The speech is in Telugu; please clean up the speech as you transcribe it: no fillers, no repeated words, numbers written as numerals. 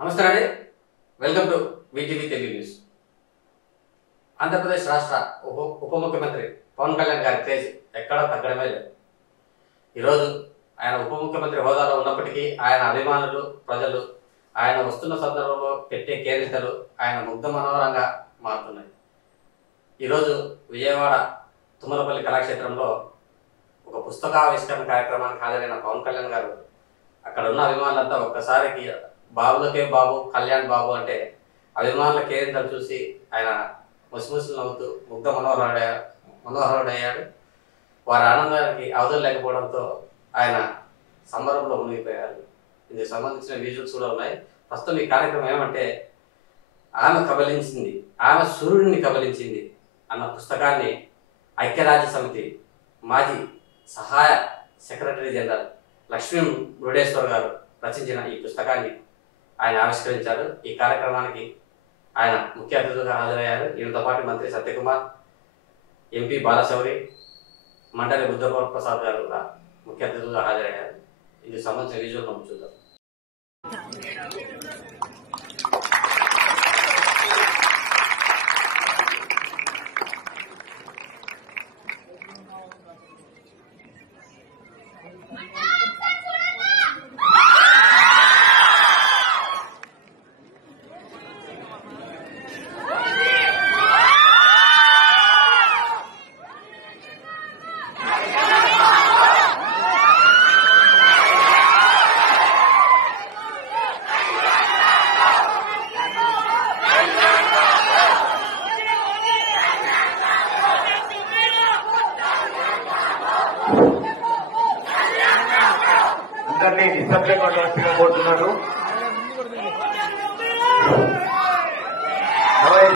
నమస్తే అండి. Welcome to VTV Telugu news. Andhra Pradesh రాష్ట్ర ఉప ముఖ్యమంత్రి పవన్ కళ్యాణ్ గారి క్రేజ్ ఎక్కడా తగ్గడమే లేదు. ఈరోజు ఆయన ఉప ముఖ్యమంత్రి హోదాలో ఉన్నప్పటికీ ఆయన అభిమానులు, ప్రజలు ఆయన వస్తున్న సందర్భంలో పెట్టే కేరింతలు ఆయన ముగ్ధ మనోహరంగా మారుతున్నాయి. ఈరోజు విజయవాడ తుమ్మలపల్లి కళాక్షేత్రంలో ఒక పుస్తకావిష్కరణ కార్యక్రమానికి హాజరైన పవన్ కళ్యాణ్ గారు అక్కడ ఉన్న అభిమానులంతా ఒక్కసారికి బాబులకే బాబు కళ్యాణ్ బాబు అంటే అభిమానుల కేరింతలు చూసి ఆయన ముసిముసి నవ్వుతూ ముగ్ధ మనోహరుడయ్యాడు. వారి ఆనందానికి అవధులు లేకపోవడంతో ఆయన సంబరంలో మునిగిపోయారు. ఇందుకు సంబంధించిన విజువల్స్ కూడా ఉన్నాయి. ప్రస్తుతం ఈ కార్యక్రమం ఏమంటే ఆమె కబలించింది, ఆమె సూర్యుడిని కబలించింది అన్న పుస్తకాన్ని ఐక్యరాజ్య సమితి మాజీ సహాయ సెక్రటరీ జనరల్ లక్ష్మీ మురుడేశ్వర్ గారు రచించిన ఈ పుస్తకాన్ని ఆయన ఆవిష్కరించారు. ఈ కార్యక్రమానికి ఆయన ముఖ్య అతిథిగా హాజరయ్యారు. ఈయనతో పాటు మంత్రి సత్యకుమార్, ఎంపీ బాలశౌరి, మండలి బుద్ధపూర్ ప్రసాద్ గారు కూడా ముఖ్య అతిథులుగా హాజరయ్యారు. ఇందుకు సంబంధించిన విజువల్ మనం చూద్దాం.